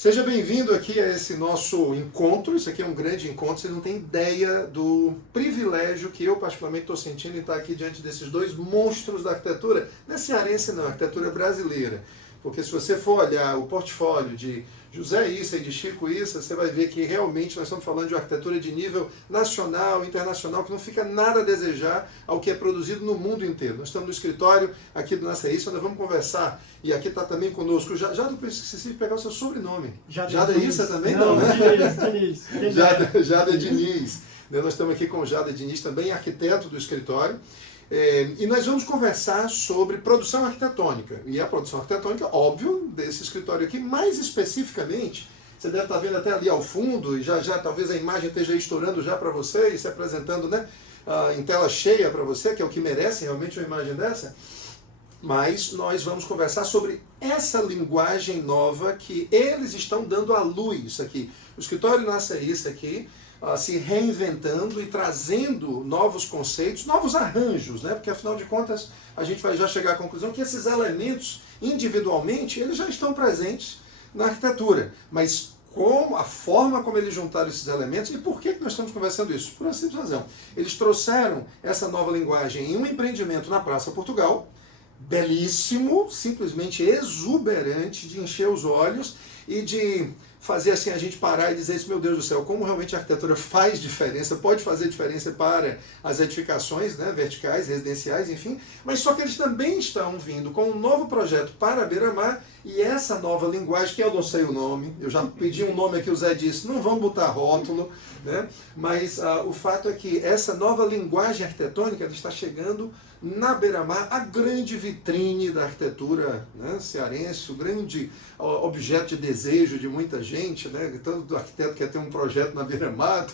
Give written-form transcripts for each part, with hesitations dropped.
Seja bem-vindo aqui a esse nosso encontro. Isso aqui é um grande encontro. Vocês não têm ideia do privilégio que eu particularmente estou sentindo em estar aqui diante desses dois monstros da arquitetura. Não é cearense não, a arquitetura brasileira. Porque se você for olhar o portfólio de José Issa e de Chico Issa, você vai ver que realmente nós estamos falando de uma arquitetura de nível nacional, internacional, que não fica nada a desejar ao que é produzido no mundo inteiro. Nós estamos no escritório aqui do Nossa Issa, nós vamos conversar, e aqui está também conosco, já depois esqueci de pegar o seu sobrenome. Jada Issa também? Não, né? Diniz. Jada Diniz. Nós estamos aqui com o Jada Diniz, também arquiteto do escritório. E nós vamos conversar sobre produção arquitetônica. E a produção arquitetônica, óbvio, desse escritório aqui, mais especificamente, você deve estar vendo até ali ao fundo, e já talvez a imagem esteja estourando já para você, e se apresentando, né, em tela cheia para você, que é o que merece realmente uma imagem dessa. Mas nós vamos conversar sobre essa linguagem nova que eles estão dando à luz aqui. O escritório Nossa Issa aqui, se reinventando e trazendo novos conceitos, novos arranjos, né? Porque afinal de contas a gente vai já chegar à conclusão que esses elementos individualmente eles já estão presentes na arquitetura, mas a forma como eles juntaram esses elementos, e por que nós estamos conversando isso? Por uma simples razão. Eles trouxeram essa nova linguagem em um empreendimento na Praça Portugal, belíssimo, simplesmente exuberante, de encher os olhos e de fazer assim a gente parar e dizer isso, meu Deus do céu, como realmente a arquitetura faz diferença, pode fazer diferença para as edificações, né, verticais, residenciais, enfim, mas só que eles também estão vindo com um novo projeto para a Beira-Mar e essa nova linguagem, que eu não sei o nome, eu já pedi um nome aqui, o Zé disse, não vamos botar rótulo, né, mas o fato é que essa nova linguagem arquitetônica ela está chegando na Beira-Mar, a grande vitrine da arquitetura, né, cearense, o grande objeto de desejo de muita gente, né, todo arquiteto quer ter um projeto na Beira-Mar,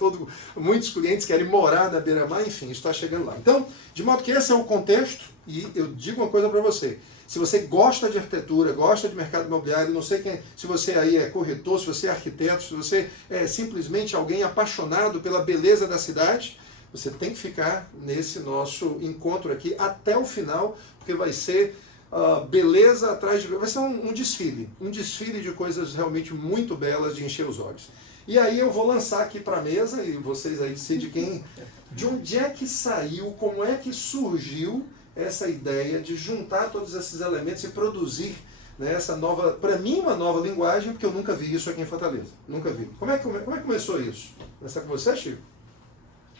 muitos clientes querem morar na Beira-Mar, enfim, isso está chegando lá. Então, de modo que esse é o contexto, e eu digo uma coisa para você, se você gosta de arquitetura, gosta de mercado imobiliário, não sei se você aí é corretor, se você é arquiteto, se você é simplesmente alguém apaixonado pela beleza da cidade, você tem que ficar nesse nosso encontro aqui até o final, porque vai ser beleza atrás de... Vai ser um desfile de coisas realmente muito belas de encher os olhos. E aí eu vou lançar aqui para a mesa, e vocês aí decidem de onde é que saiu, como é que surgiu essa ideia de juntar todos esses elementos e produzir, né, essa nova, para mim, uma nova linguagem, porque eu nunca vi isso aqui em Fortaleza. Nunca vi. Como é que começou isso? Começar com você, Chico?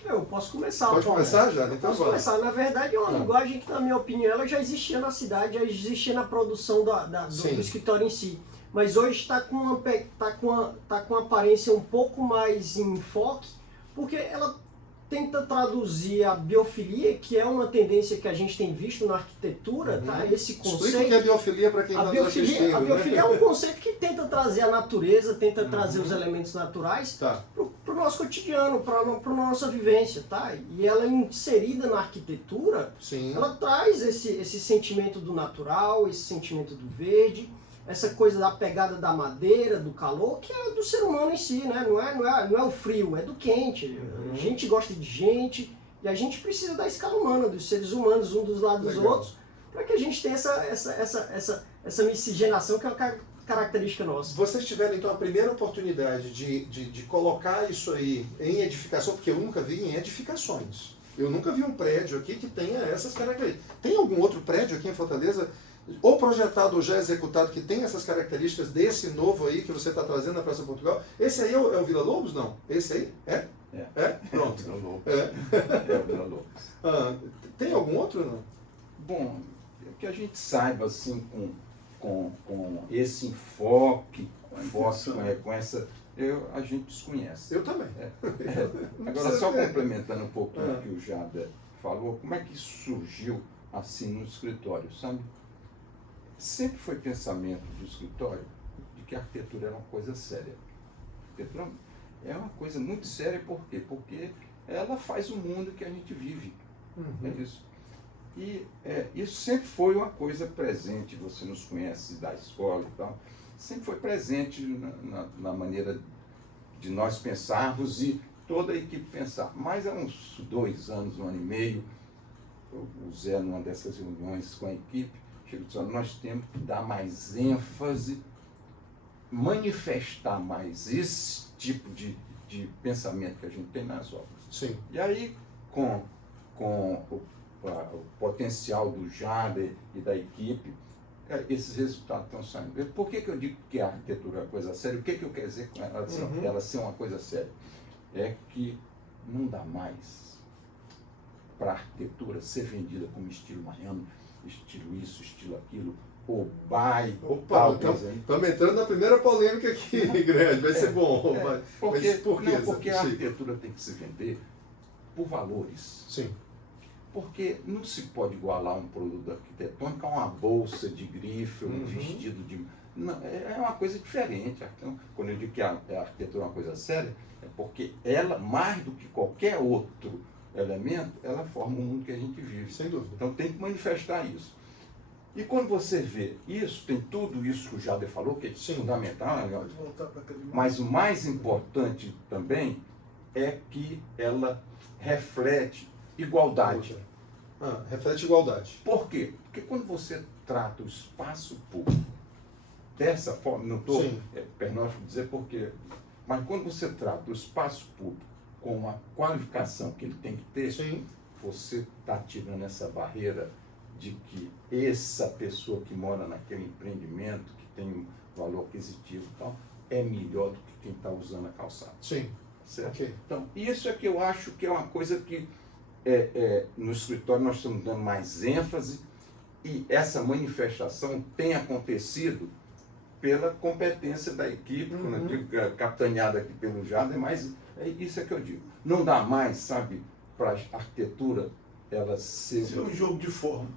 Eu posso começar. Pode começar já? Então posso começar. Na verdade, é uma linguagem que, na minha opinião, ela já existia na cidade, já existia na produção do escritório em si. Mas hoje está com uma aparência um pouco mais em enfoque, porque ela tenta traduzir a biofilia, que é uma tendência que a gente tem visto na arquitetura, tá? Esse conceito... Explica o que é biofilia para quem está nos assistindo. A biofilia é um conceito que tenta trazer a natureza, tenta trazer os elementos naturais para o nosso cotidiano, para a nossa vivência, tá? E ela inserida na arquitetura, ela traz esse sentimento do natural, esse sentimento do verde, essa coisa da pegada da madeira, do calor, que é do ser humano em si, né? Não é o frio, é do quente. A gente gosta de gente e a gente precisa da escala humana, dos seres humanos, um dos lados dos outros, para que a gente tenha essa miscigenação que é uma característica nossa. Vocês tiveram então a primeira oportunidade de colocar isso aí em edificação, porque eu nunca vi em edificações. Eu nunca vi um prédio aqui que tenha essas características. Tem algum outro prédio aqui em Fortaleza, ou projetado ou já executado, que tem essas características desse novo aí que você está trazendo na Praça Portugal? Esse aí é o Vila Lobos, não? Esse aí? É? É? Pronto. Vila Lobos. É o Vila Lobos. Tem algum outro, não? Bom, que a gente saiba, assim, com esse enfoque, com essa... a gente desconhece. Eu também. Agora, só complementando um pouquinho o que o Jada falou, como é que isso surgiu assim no escritório, sabe? Sempre foi pensamento do escritório de que a arquitetura era uma coisa séria. A arquitetura é uma coisa muito séria, por quê? Porque ela faz o mundo que a gente vive. É isso. E isso sempre foi uma coisa presente, você nos conhece da escola e tal, sempre foi presente na maneira de nós pensarmos e toda a equipe pensar. Mas há uns 2 anos, 1 ano e meio, o Zé, numa dessas reuniões com a equipe, chegou e disse, nós temos que dar mais ênfase manifestar mais esse tipo de pensamento que a gente tem nas obras. Sim. E aí, com o potencial do Jader e da equipe, esses resultados estão saindo. Por que eu digo que a arquitetura é uma coisa séria? O que eu quero dizer com ela ser uma coisa séria? É que não dá mais para a arquitetura ser vendida como estilo mariano, estilo isso, estilo aquilo, ou by. Opa, estamos entrando na primeira polêmica aqui, grande, vai ser bom. Porque a arquitetura tem que se vender por valores. Sim. Porque não se pode igualar um produto arquitetônico a uma bolsa de grife, um vestido de... Não, é uma coisa diferente. Então, quando eu digo que a arquitetura é uma coisa séria, é porque ela, mais do que qualquer outro elemento, ela forma o mundo que a gente vive. Sem dúvida. Então tem que manifestar isso. E quando você vê isso, tem tudo isso que o Jader falou, que é fundamental, né? Mas o mais importante também é que ela reflete igualdade. Reflete igualdade. Por quê? Porque quando você trata o espaço público dessa forma, não estou pernóstico dizer por quê, mas quando você trata o espaço público com a qualificação que ele tem que ter, você está tirando essa barreira de que essa pessoa que mora naquele empreendimento, que tem um valor aquisitivo e tal, é melhor do que quem está usando a calçada. Sim. Certo? Okay. Então, isso é que eu acho que é uma coisa que no escritório nós estamos dando mais ênfase, e essa manifestação tem acontecido pela competência da equipe, quando eu digo capitaneada aqui pelo Jader, mas isso é que eu digo. Não dá mais, sabe, para a arquitetura ela ser um jogo de forma.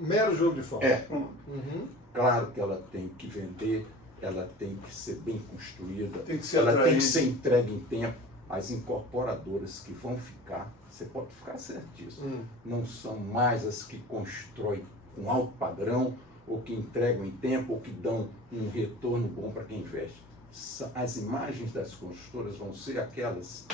Mero jogo de forma. Claro que ela tem que vender, ela tem que ser bem construída, tem que ser ela atraente. tem que ser entregue em tempo. As incorporadoras que vão ficar, você pode ficar certíssimo, não são mais as que constroem com alto padrão, ou que entregam em tempo, ou que dão um retorno bom para quem investe. As imagens das construtoras vão ser aquelas.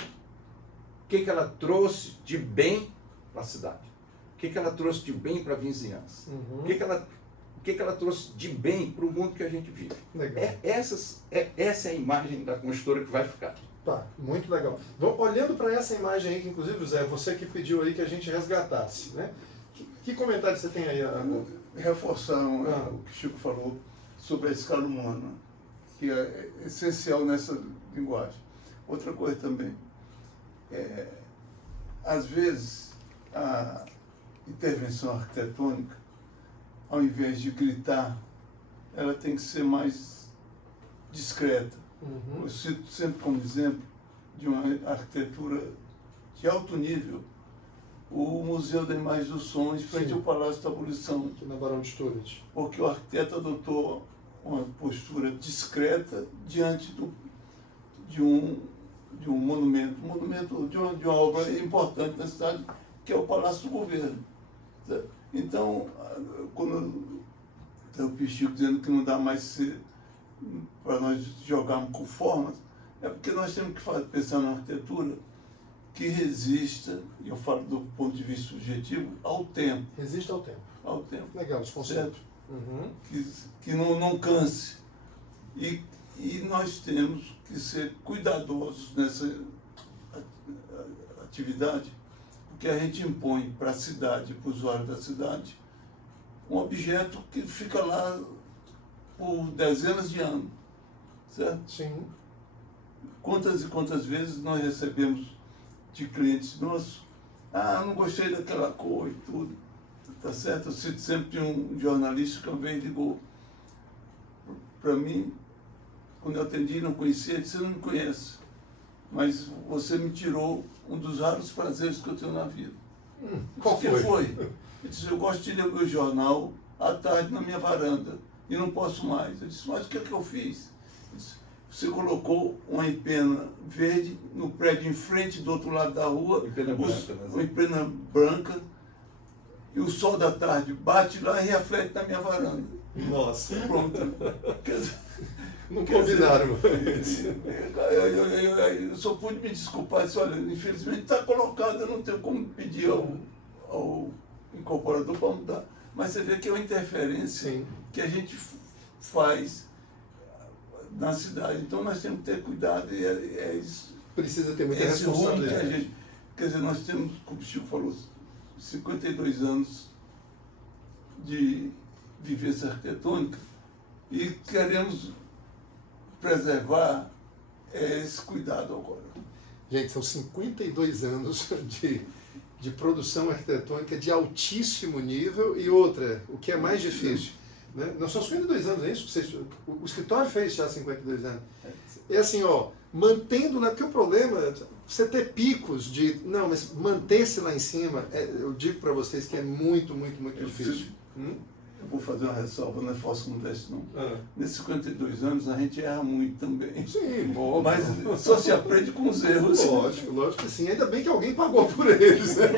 O que ela trouxe de bem para a cidade? O que ela trouxe de bem para a vizinhança? O que ela trouxe de bem para o mundo que a gente vive? Legal. Essa é a imagem da construtora que vai ficar. Tá, muito legal. Então, olhando para essa imagem aí, que inclusive, José, você que pediu aí que a gente resgatasse, né? Que comentário você tem aí? Reforçar o que o Chico falou sobre a escala humana, que é essencial nessa linguagem. Outra coisa também, às vezes a intervenção arquitetônica, ao invés de gritar, ela tem que ser mais discreta. Eu cito sempre como exemplo de uma arquitetura de alto nível o Museu da Imagem do Som em frente ao Palácio da Abolição. Aqui na Barão de Sturridge. Porque o arquiteto adotou uma postura discreta diante de um monumento, de uma obra importante na cidade, que é o Palácio do Governo. Então, quando tem o Pichico dizendo que não dá mais para nós jogarmos com formas, é porque nós temos que pensar na arquitetura que resista, e eu falo do ponto de vista subjetivo, ao tempo. Resista ao tempo. Ao tempo. Legal esse conceito. Que não canse. E nós temos que ser cuidadosos nessa atividade, porque a gente impõe para a cidade, para o usuário da cidade, um objeto que fica lá por dezenas de anos, certo? Sim. Quantas e quantas vezes nós recebemos de clientes nossos, não gostei daquela cor e tudo, tá certo? Eu cito sempre um jornalista que uma vez ligou para mim, quando eu atendi, não conhecia, ele disse: "Você não me conhece, mas você me tirou um dos raros prazeres que eu tenho na vida." Qual foi? Ele disse: "Eu gosto de ler o meu jornal à tarde na minha varanda e não posso mais." Eu disse: "Mas o que é que eu fiz?" Ele disse: "Você colocou uma empena verde no prédio em frente do outro lado da rua, uma empena branca, e o sol da tarde bate lá e reflete na minha varanda." Nossa. Pronto. Não combinaram. Eu só pude me desculpar, disse: "Olha, infelizmente está colocado, eu não tenho como pedir ao incorporador para mudar." Mas você vê que é uma interferência que a gente faz na cidade. Então nós temos que ter cuidado e é isso. Precisa ter muita Esse rumo que a responsabilidade. gente, quer dizer, nós temos, como o Chico falou, 52 anos de vivência arquitetônica e queremos preservar esse cuidado agora. Gente, são 52 anos de produção arquitetônica de altíssimo nível e outra, o que é mais difícil. Né? Não são 52 anos, é isso? O escritório fez já 52 anos. É assim, ó, mantendo, né? Porque o problema é você ter picos de... Não, mas manter-se lá em cima, eu digo para vocês que é muito, muito, muito difícil. Eu vou fazer uma ressalva, não é falso modéstia, não. Nesses 52 anos a gente erra muito também. Sim, bom. Mas só se aprende com os erros. Lógico que sim. Ainda bem que alguém pagou por eles. Né?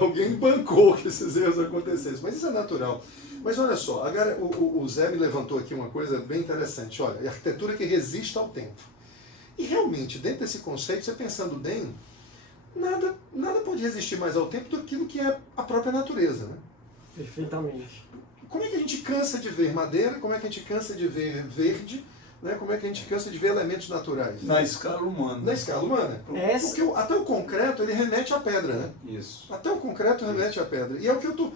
alguém bancou que esses erros acontecessem. Mas isso é natural. Mas olha só, agora o Zé me levantou aqui uma coisa bem interessante. Olha, a arquitetura que resiste ao tempo. E realmente, dentro desse conceito, você pensando bem, nada pode resistir mais ao tempo do que é a própria natureza. Né? Perfeitamente. Como é que a gente cansa de ver madeira? Como é que a gente cansa de ver verde? Né? Como é que a gente cansa de ver elementos naturais? Na escala humana. Na escala humana. Porque até o concreto, ele remete à pedra, né? Isso. Até o concreto remete à pedra. E é o que eu tô...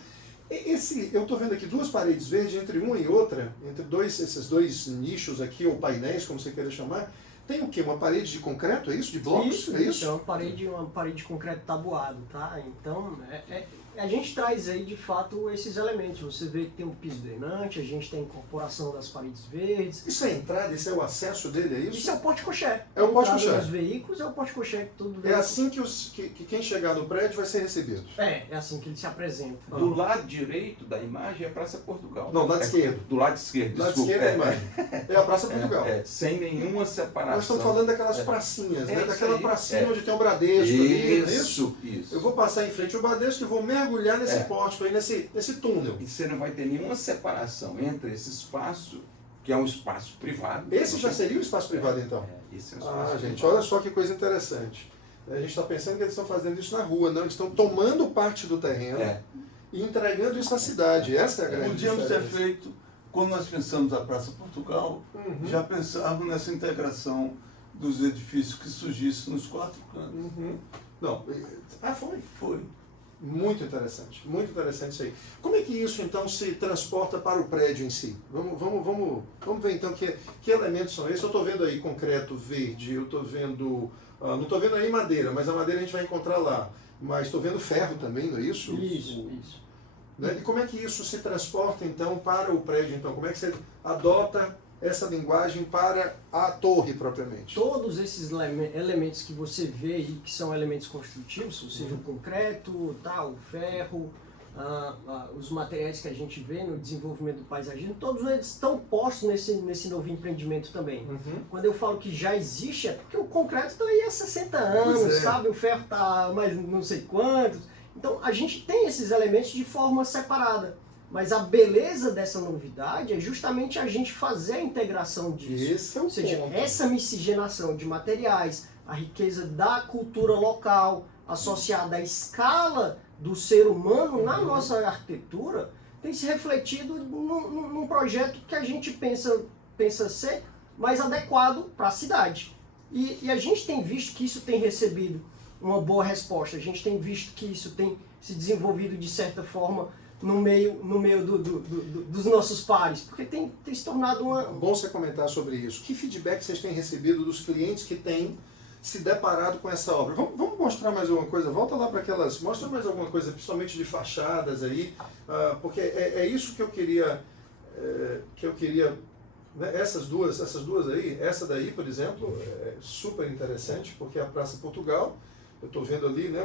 eu estou vendo aqui duas paredes verdes, entre uma e outra, entre esses dois nichos aqui, ou painéis, como você queira chamar, tem o quê? Uma parede de concreto, é isso? De blocos? Isso, é isso? É uma parede de concreto tabuado, tá? Então, a gente traz aí, de fato, esses elementos. Você vê que tem um piso drenante, a gente tem a incorporação das paredes verdes. Isso é a entrada, isso é o acesso dele, é isso? Isso é o porte-coché. É o porte-coché. Os veículos é o porte-coché que todo veículo... É assim que quem chegar no prédio vai ser recebido? É assim que ele se apresenta. Do lado direito da imagem é a Praça Portugal. Não, do lado esquerdo. Do lado esquerdo, Do lado desculpa. esquerdo é a imagem. É a Praça Portugal. Sem nenhuma separação. Nós estamos falando daquelas pracinhas, né? Daquela aí, pracinha onde tem o Bradesco ali, não é isso? Isso. Eu vou passar em frente ao Bradesco e vou mergulhar nesse pórtico aí, nesse túnel. E você não vai ter nenhuma separação entre esse espaço, que é um espaço privado. Esse já seria o espaço privado, então? Esse é o espaço privado. Gente, olha só que coisa interessante. A gente está pensando que eles estão fazendo isso na rua, não, eles estão tomando parte do terreno e entregando isso na cidade. Essa é a grande Podíamos ter diferença. feito, quando nós pensamos a Praça Portugal, já pensávamos nessa integração dos edifícios que surgissem nos quatro cantos. Não, foi. Foi. Muito interessante isso aí. Como é que isso então se transporta para o prédio em si? Vamos ver então que elementos são esses. Eu estou vendo aí concreto verde, eu estou vendo, não estou vendo aí madeira, mas a madeira a gente vai encontrar lá. Mas estou vendo ferro também, não é isso? Isso. Né? E como é que isso se transporta então para o prédio? Então, como é que você adota essa linguagem para a torre propriamente? Todos esses elementos que você vê aí, que são elementos construtivos, ou seja, o concreto, o ferro, os materiais que a gente vê no desenvolvimento do paisagismo, todos eles estão postos nesse novo empreendimento também. Quando eu falo que já existe, é porque o concreto está aí há 60 anos, sabe? O ferro está mais não sei quantos. Então, a gente tem esses elementos de forma separada. Mas a beleza dessa novidade é justamente a gente fazer a integração disso. Esse é o Ou seja, ponto. essa miscigenação de materiais, a riqueza da cultura local, associada à escala do ser humano na nossa arquitetura, tem se refletido num projeto que a gente pensa ser mais adequado para a cidade. E a gente tem visto que isso tem recebido uma boa resposta. A gente tem visto que isso tem se desenvolvido de certa forma no meio dos nossos pares, porque tem se tornado uma... Bom você comentar sobre isso. Que feedback vocês têm recebido dos clientes que têm se deparado com essa obra? Vamos mostrar mais alguma coisa? Volta lá para aquelas... Mostra mais alguma coisa, principalmente de fachadas aí, porque é isso que eu queria... Né? Essas duas aí, essa daí, por exemplo, é super interessante, porque é a Praça Portugal. Eu estou vendo ali, né,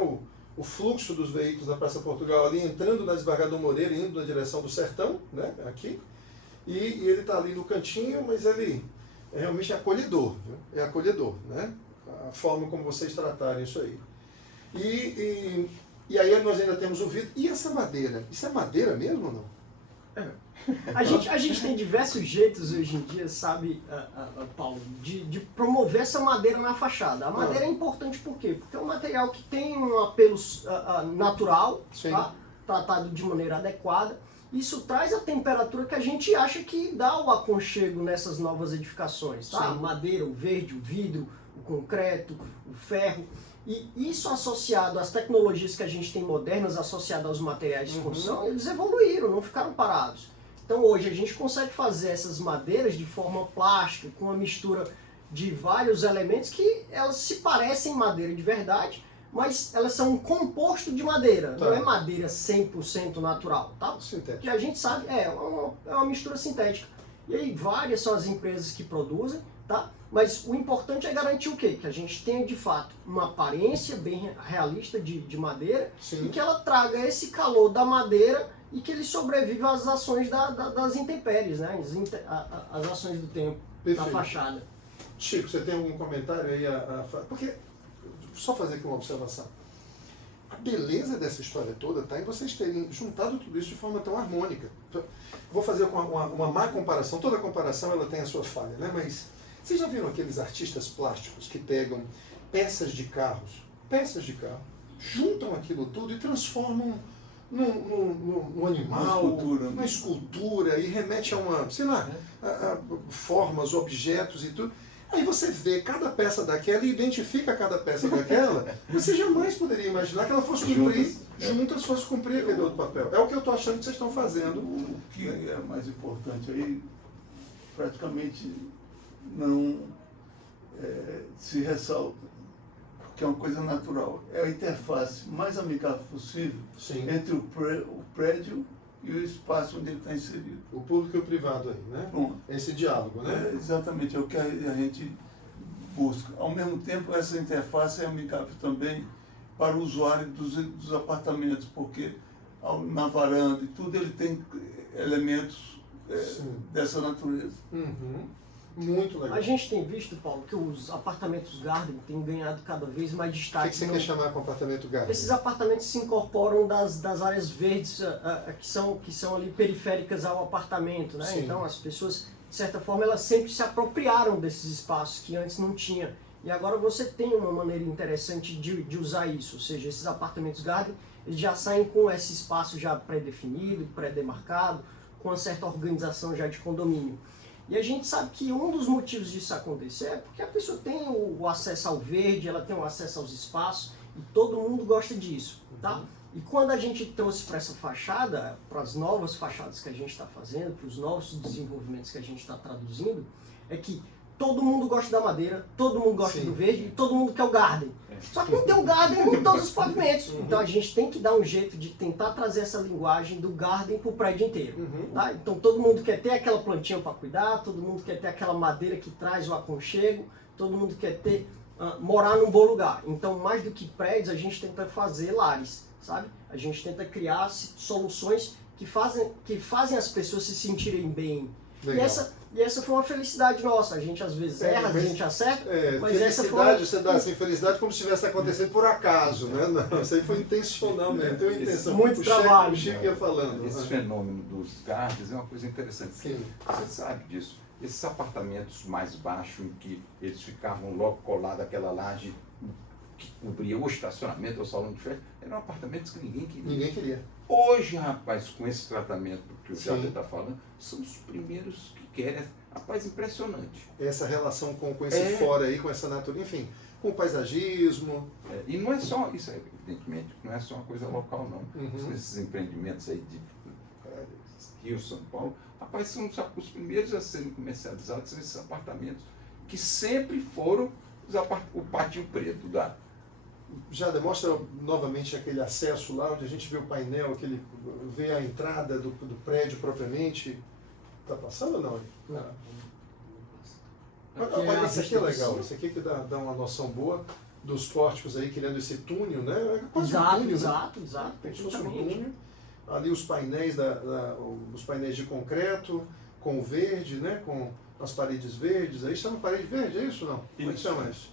o fluxo dos veículos da Praça Portugal ali entrando na Desembargador Moreira, indo na direção do Sertão, né, aqui, e ele está ali no cantinho, mas ele é realmente acolhedor, viu? É acolhedor, né, a forma como vocês tratarem isso aí. E aí nós ainda temos o vidro. E essa madeira? Isso é madeira mesmo ou não? A gente tem diversos jeitos hoje em dia, sabe, Paulo, de promover essa madeira na fachada. A madeira é importante por quê? Porque é um material que tem um apelo natural, tá? Tratado de maneira adequada. isso traz a temperatura que a gente acha que dá o aconchego nessas novas edificações, tá? Sim. Madeira, o verde, o vidro, o concreto, o ferro. E isso associado às tecnologias que a gente tem modernas, associado aos materiais de construção, eles evoluíram, não ficaram parados. Então hoje a gente consegue fazer essas madeiras de forma plástica, com uma mistura de vários elementos que elas se parecem madeira de verdade, mas elas são um composto de madeira, não é madeira 100% natural, tá? Sintético. Que a gente sabe, é uma mistura sintética. E aí várias são as empresas que produzem, tá? Mas o importante é garantir o quê? Que a gente tenha de fato uma aparência bem realista de madeira. Sim. E que ela traga esse calor da madeira e que ele sobreviva às ações das intempéries, né? As ações do tempo. Perfeito. Da fachada. Chico, você tem algum comentário aí? Porque, só fazer aqui uma observação. A beleza dessa história toda está em vocês terem juntado tudo isso de forma tão harmônica. Vou fazer uma má comparação. Toda comparação ela tem a sua falha, né? Mas vocês já viram aqueles artistas plásticos que pegam peças de carro, juntam aquilo tudo e transformam num animal, uma escultura, e remete a sei lá, a formas, objetos e tudo. Aí você vê cada peça daquela e identifica cada peça daquela, você jamais poderia imaginar que ela fosse cumprir, juntas fosse cumprir aquele outro papel. É o que eu estou achando que vocês estão fazendo. O que é mais importante aí, praticamente não se ressalta, que é uma coisa natural. É a interface mais amigável possível. Sim. Entre o prédio e o espaço onde ele está inserido. O público e o privado aí, né? Bom, esse diálogo, né? Exatamente, é o que a gente busca. Ao mesmo tempo, essa interface é amigável também para o usuário dos apartamentos, porque na varanda e tudo ele tem elementos dessa natureza. Muito legal. A gente tem visto, Paulo, que os apartamentos Garden têm ganhado cada vez mais destaque. O que você quer chamar com apartamento Garden? Esses apartamentos se incorporam das áreas verdes que são ali periféricas ao apartamento, né? Sim. Então as pessoas, de certa forma, elas sempre se apropriaram desses espaços que antes não tinha. E agora você tem uma maneira interessante de usar isso, ou seja, esses apartamentos Garden, eles já saem com esse espaço já pré-definido, pré-demarcado, com uma certa organização já de condomínio. E a gente sabe que um dos motivos disso acontecer é porque a pessoa tem o acesso ao verde, ela tem o acesso aos espaços, e todo mundo gosta disso, tá? E quando a gente trouxe para essa fachada, para as novas fachadas que a gente está fazendo, para os novos desenvolvimentos que a gente está traduzindo, é que todo mundo gosta da madeira, todo mundo gosta do verde e todo mundo quer o garden. Só que não tem o garden em todos os pavimentos. Então a gente tem que dar um jeito de tentar trazer essa linguagem do garden para o prédio inteiro. Tá? Então todo mundo quer ter aquela plantinha para cuidar, todo mundo quer ter aquela madeira que traz o aconchego, todo mundo quer ter morar num bom lugar. Então mais do que prédios, a gente tenta fazer lares, sabe? A gente tenta criar soluções que fazem as pessoas se sentirem bem. E essa foi uma felicidade nossa. A gente às vezes erra, a gente acerta, mas essa foi... Você dá assim, felicidade como se estivesse acontecendo por acaso, né? Não, isso aí foi intencional mesmo, tem uma intenção. Muito trabalho. O Chico ia falando. Esse fenômeno dos gardens é uma coisa interessante. Sim. Você sabe disso. Esses apartamentos mais baixos, em que eles ficavam logo colados àquela laje que cobria o estacionamento, o salão de festa, eram apartamentos que ninguém queria. Ninguém queria. Hoje, rapaz, com esse tratamento que o Jader está falando, são os primeiros que querem. Rapaz, impressionante. Essa relação com esse fora aí, com essa natureza, enfim, com o paisagismo. E não é só isso, evidentemente, não é só uma coisa local, não. Esses empreendimentos aí de Rio, São Paulo, rapaz, são os primeiros a serem comercializados, são esses apartamentos, que sempre foram o pátio preto da... Já demonstra novamente aquele acesso lá, onde a gente vê o painel, vê a entrada do prédio propriamente. Está passando ou não? Não. Olha, isso aqui é legal, isso aqui que dá uma noção boa dos pórticos aí, criando esse túnel, né? É quase um túnel, exato. Como se fosse um túnel. Ali os painéis, os painéis de concreto, com o verde, né? Com as paredes verdes. Aí chama parede verde, é isso ou não? Como é que chama isso?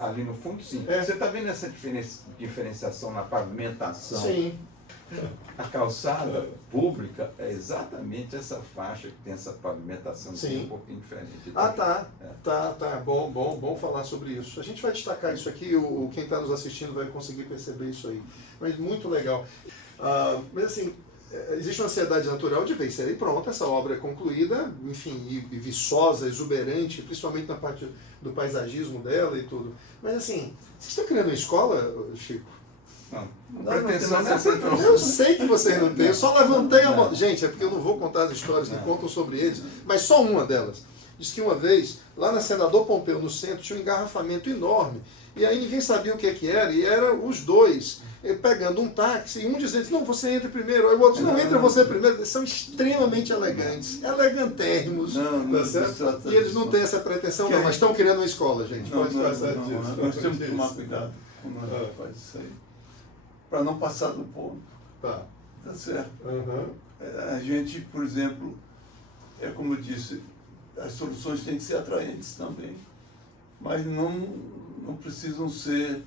Ali no fundo, sim. Você está vendo essa diferenciação na pavimentação? Sim. A calçada pública é exatamente essa faixa que tem essa pavimentação um pouquinho diferente. Tá. Bom falar sobre isso. A gente vai destacar isso aqui, quem está nos assistindo vai conseguir perceber isso aí. Mas muito legal. Mas assim, existe uma ansiedade natural de ver isso aí pronto, essa obra é concluída, enfim, e viçosa, exuberante, principalmente na parte do paisagismo dela e tudo. Mas assim, vocês estão criando uma escola, Chico? Não, pretensão não é essa, não. Eu sei que vocês não têm, eu só levantei a mão. Gente, é porque eu não vou contar as histórias que contam sobre eles, mas só uma delas. Diz que uma vez, lá na Senador Pompeu, no centro, tinha um engarrafamento enorme, e aí ninguém sabia o que era, e eram os dois pegando um táxi, e um dizendo, não, você entra primeiro, aí o outro, não, entra você primeiro. Eles são extremamente elegantes, elegantérrimos, tá certo? E eles não têm essa pretensão, não, mas estão criando uma escola, gente. Pode passar disso. Nós temos que tomar cuidado quando a gente faz isso aí, para não passar do ponto. Tá. Tá certo? Uhum. A gente, por exemplo, é como eu disse, as soluções têm que ser atraentes também, mas não precisam ser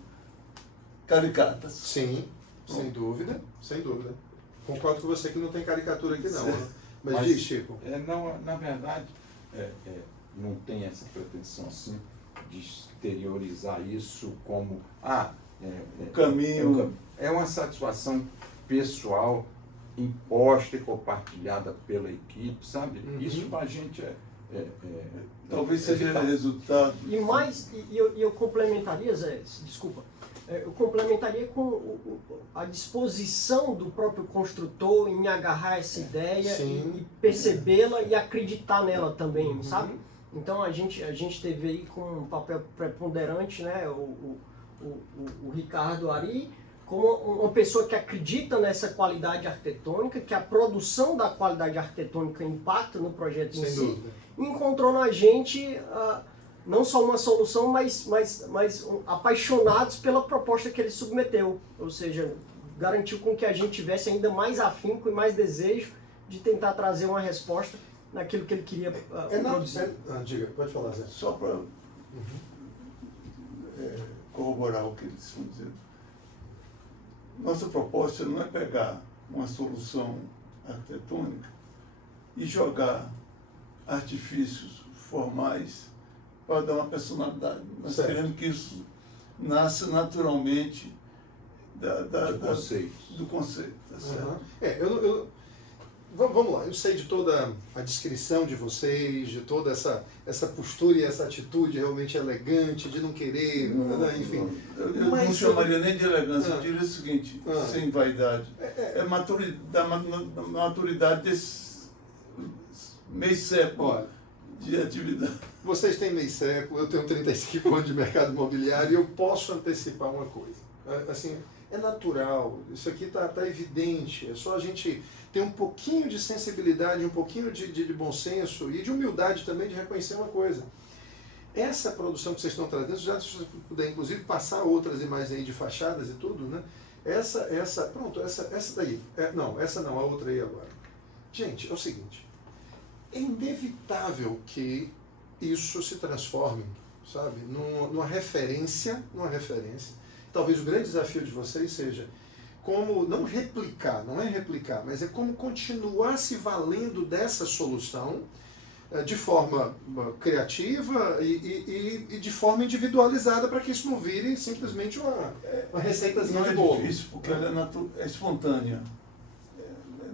caricatas. Sim, sem dúvida, sem dúvida. Concordo com você que não tem caricatura aqui não. Certo. Mas diz, Chico. Não, na verdade, não tem essa pretensão assim de exteriorizar isso como caminho. É uma satisfação pessoal imposta e compartilhada pela equipe, sabe? Uhum. Isso para a gente talvez seja resultado. E mais, eu complementaria, Zé, desculpa, eu complementaria com a disposição do próprio construtor em agarrar essa ideia e percebê-la e acreditar nela também, sabe? Então a gente teve aí com um papel preponderante, né, o Ricardo Ari, como uma pessoa que acredita nessa qualidade arquitetônica, que a produção da qualidade arquitetônica impacta no projeto em si, dúvida. Encontrou na gente não só uma solução, mas apaixonados pela proposta que ele submeteu. Ou seja, garantiu com que a gente tivesse ainda mais afinco e mais desejo de tentar trazer uma resposta naquilo que ele queria produzir. Diga, pode falar, Zé. Só para corroborar o que eles estão dizendo. Nossa proposta não é pegar uma solução arquitetônica e jogar artifícios formais para dar uma personalidade. Nós queremos que isso nasça naturalmente do conceito. Tá certo? Vamos lá, eu sei de toda a descrição de vocês, de toda essa postura e essa atitude realmente elegante, de não querer, enfim. Eu não chamaria nem de elegância, eu diria o seguinte, sem vaidade. É maturidade desse meio século de atividade. Vocês têm meio século, eu tenho 35 anos de mercado imobiliário e eu posso antecipar uma coisa. Assim, é natural, isso aqui está evidente, é só a gente ter um pouquinho de sensibilidade, um pouquinho de bom senso e de humildade também de reconhecer uma coisa. Essa produção que vocês estão trazendo, já se vocês puderem inclusive passar outras imagens aí de fachadas e tudo, né? Essa daí, essa não, a outra aí agora. Gente, é o seguinte, é inevitável que isso se transforme, sabe, numa referência. Talvez o grande desafio de vocês seja como não é replicar, mas é como continuar se valendo dessa solução de forma criativa e de forma individualizada para que isso não vire simplesmente uma receitazinha de bolo. Não é difícil, porque ela é espontânea.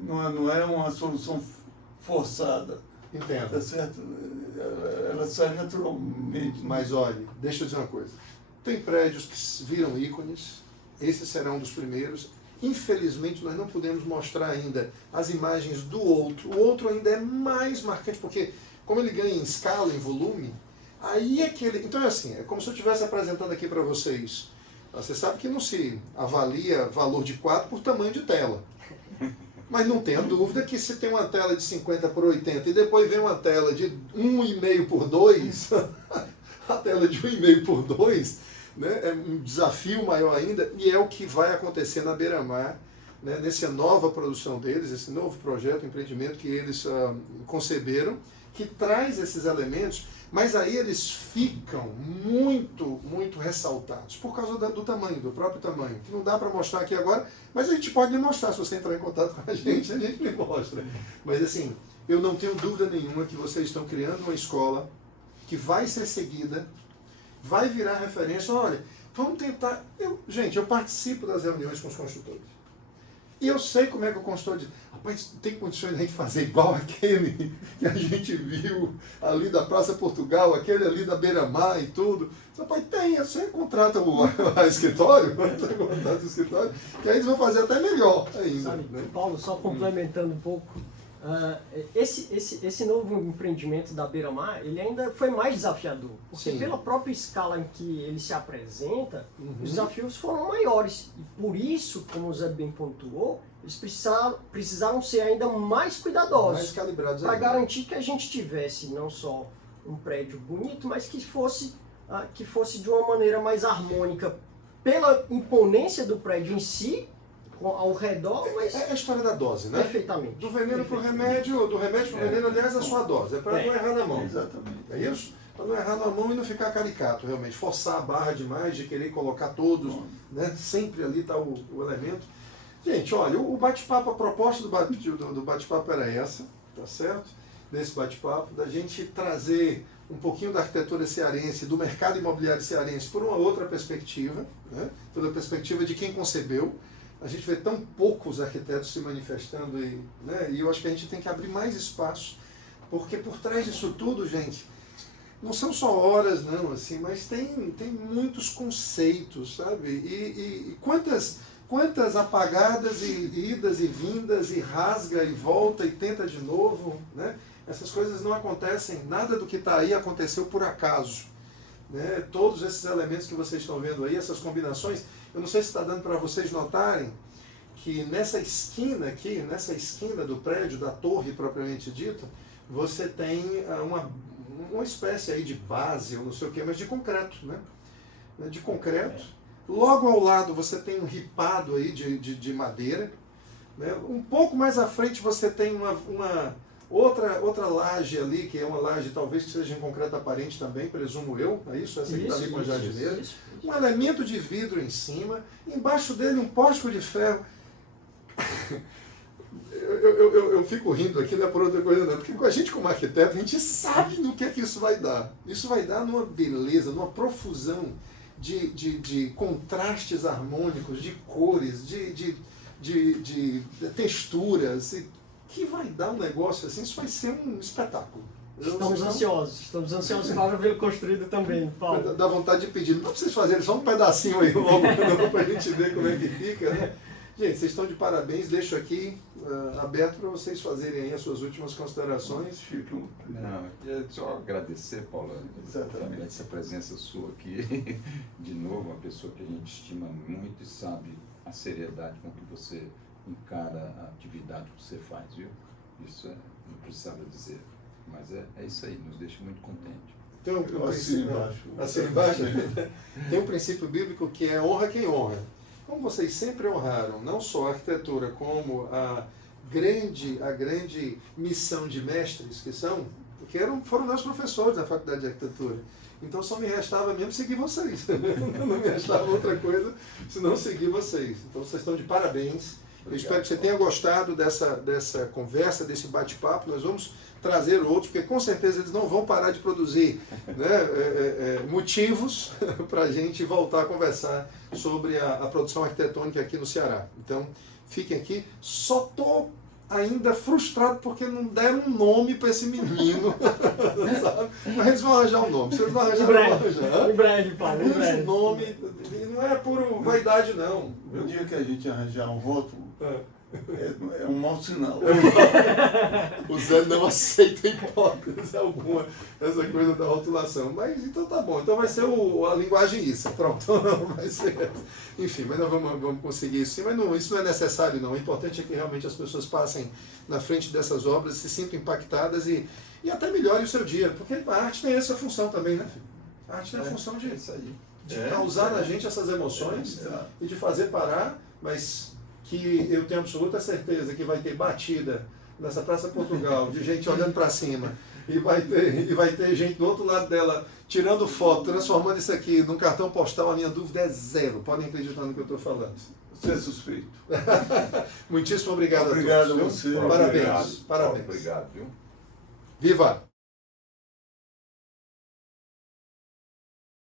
Não é uma solução forçada. Entendo. Tá certo? Ela sai naturalmente. Mas olha, deixa eu dizer uma coisa. Tem prédios que viram ícones, esse será um dos primeiros. Infelizmente, nós não podemos mostrar ainda as imagens do outro. O outro ainda é mais marcante, porque como ele ganha em escala, em volume, aí é que ele... Então é assim, é como se eu estivesse apresentando aqui para vocês. Você sabe que não se avalia valor de quadro por tamanho de tela. Mas não tenha dúvida que se tem uma tela de 50 por 80 e depois vem uma tela de 1,5 por 2, a tela de 1,5 por 2, né, é um desafio maior ainda, e é o que vai acontecer na Beira-Mar, né, nessa nova produção deles, esse novo projeto, empreendimento que eles conceberam, que traz esses elementos, mas aí eles ficam muito, muito ressaltados, por causa do tamanho, do próprio tamanho, que não dá para mostrar aqui agora, mas a gente pode lhe mostrar, se você entrar em contato com a gente lhe mostra. Mas assim, eu não tenho dúvida nenhuma que vocês estão criando uma escola que vai ser seguida, vai virar referência. Olha, vamos tentar... Gente, eu participo das reuniões com os construtores. E eu sei como é que o consultor diz, rapaz, tem condições de a gente fazer igual aquele que a gente viu ali da Praça Portugal, aquele ali da Beira-Mar e tudo. Rapaz, tem, você contrata o escritório, que aí eles vão fazer até melhor ainda. Sabe, né? Paulo, só complementando um pouco, esse novo empreendimento da Beira-Mar, ele ainda foi mais desafiador, porque Sim. pela própria escala em que ele se apresenta, os desafios foram maiores, e por isso, como o Zé bem pontuou, eles precisaram ser ainda mais cuidadosos, Mais calibrados para ainda. garantir que a gente tivesse não só um prédio bonito, mas que fosse de uma maneira mais harmônica, pela imponência do prédio em si, ao redor, mas... É a história da dose, né? Perfeitamente. Do veneno para o remédio, do remédio para o veneno, aliás, a sua dose. É para não errar na mão. Exatamente. É isso? Para não errar na mão e não ficar caricato, realmente. Forçar a barra demais, de querer colocar todos, né? Sempre ali está o elemento. Gente, olha, o bate-papo, a proposta do bate-papo era essa, tá certo? Desse bate-papo, da gente trazer um pouquinho da arquitetura cearense, do mercado imobiliário cearense, por uma outra perspectiva, né? Pela perspectiva de quem concebeu. A gente vê tão poucos arquitetos se manifestando, né? E eu acho que a gente tem que abrir mais espaço, porque por trás disso tudo, gente, não são só horas, não, assim, mas tem muitos conceitos, sabe? E quantas apagadas e idas e vindas, e rasga e volta e tenta de novo, né? Essas coisas não acontecem, nada do que está aí aconteceu por acaso. Né? Todos esses elementos que vocês estão vendo aí, essas combinações, eu não sei se está dando para vocês notarem que nessa esquina aqui, nessa esquina do prédio, da torre propriamente dita, você tem uma espécie aí de base, ou não sei o que, mas de concreto, né? De concreto. Logo ao lado você tem um ripado aí de madeira. Né? Um pouco mais à frente você tem uma outra laje ali, que é uma laje talvez que seja em concreto aparente também, presumo eu, é isso? Essa que está ali com a jardineira. Um elemento de vidro em cima, embaixo dele um pórtico de ferro. Eu fico rindo aqui, não é por outra coisa não, porque a gente como arquiteto, a gente sabe no que é que isso vai dar. Isso vai dar numa beleza, numa profusão de contrastes harmônicos, de cores, de texturas, que vai dar um negócio assim, isso vai ser um espetáculo. Estamos ansiosos para vê-lo construído também, Paulo. Dá vontade de pedir, não para vocês fazerem só um pedacinho aí logo, para a gente ver como é que fica, né? Gente, vocês estão de parabéns, deixo aqui aberto para vocês fazerem aí as suas últimas considerações. Não, eu só agradecer, Paulo, exatamente essa presença sua aqui, de novo, uma pessoa que a gente estima muito e sabe a seriedade com que você encara a atividade que você faz, viu? Isso não precisava dizer, mas é isso aí, nos deixa muito contentes. Tem assim embaixo. Tem um princípio bíblico que é honra quem honra. Como vocês sempre honraram, não só a arquitetura, como a grande missão de mestres que são, porque foram meus professores na faculdade de arquitetura. Então só me restava mesmo seguir vocês. Não me restava outra coisa senão seguir vocês. Então vocês estão de parabéns. Eu espero que você tenha gostado dessa conversa, desse bate-papo. Nós vamos trazer outros, porque com certeza eles não vão parar de produzir, né, motivos para a gente voltar a conversar sobre a produção arquitetônica aqui no Ceará. Então, fiquem aqui. Só estou ainda frustrado porque não deram um nome para esse menino. Sabe? Mas eles vão arranjar um nome. Se eles não arranjar, vão arranjar. Em breve, Paulo. Em breve. O nome não é por vaidade, não. No dia que a gente arranjar um rótulo, é um mau sinal. O Zé não aceita hipótese alguma, essa coisa da rotulação. Mas então tá bom, então vai ser a linguagem isso. Pronto, não vai ser. Enfim, mas nós vamos conseguir isso sim, mas não, isso não é necessário não. O importante é que realmente as pessoas passem na frente dessas obras, se sintam impactadas e até melhorem o seu dia, porque a arte tem essa função também, né, filho? A arte tem a função de causar na gente essas emoções e de fazer parar, mas que eu tenho absoluta certeza que vai ter batida nessa Praça Portugal, de gente olhando para cima, e vai ter gente do outro lado dela tirando foto, transformando isso aqui num cartão postal. A minha dúvida é zero. Podem acreditar no que eu estou falando. Você é suspeito. Muitíssimo obrigado a todos. Obrigado a você. Parabéns. Obrigado. Parabéns. Obrigado, viu? Viva!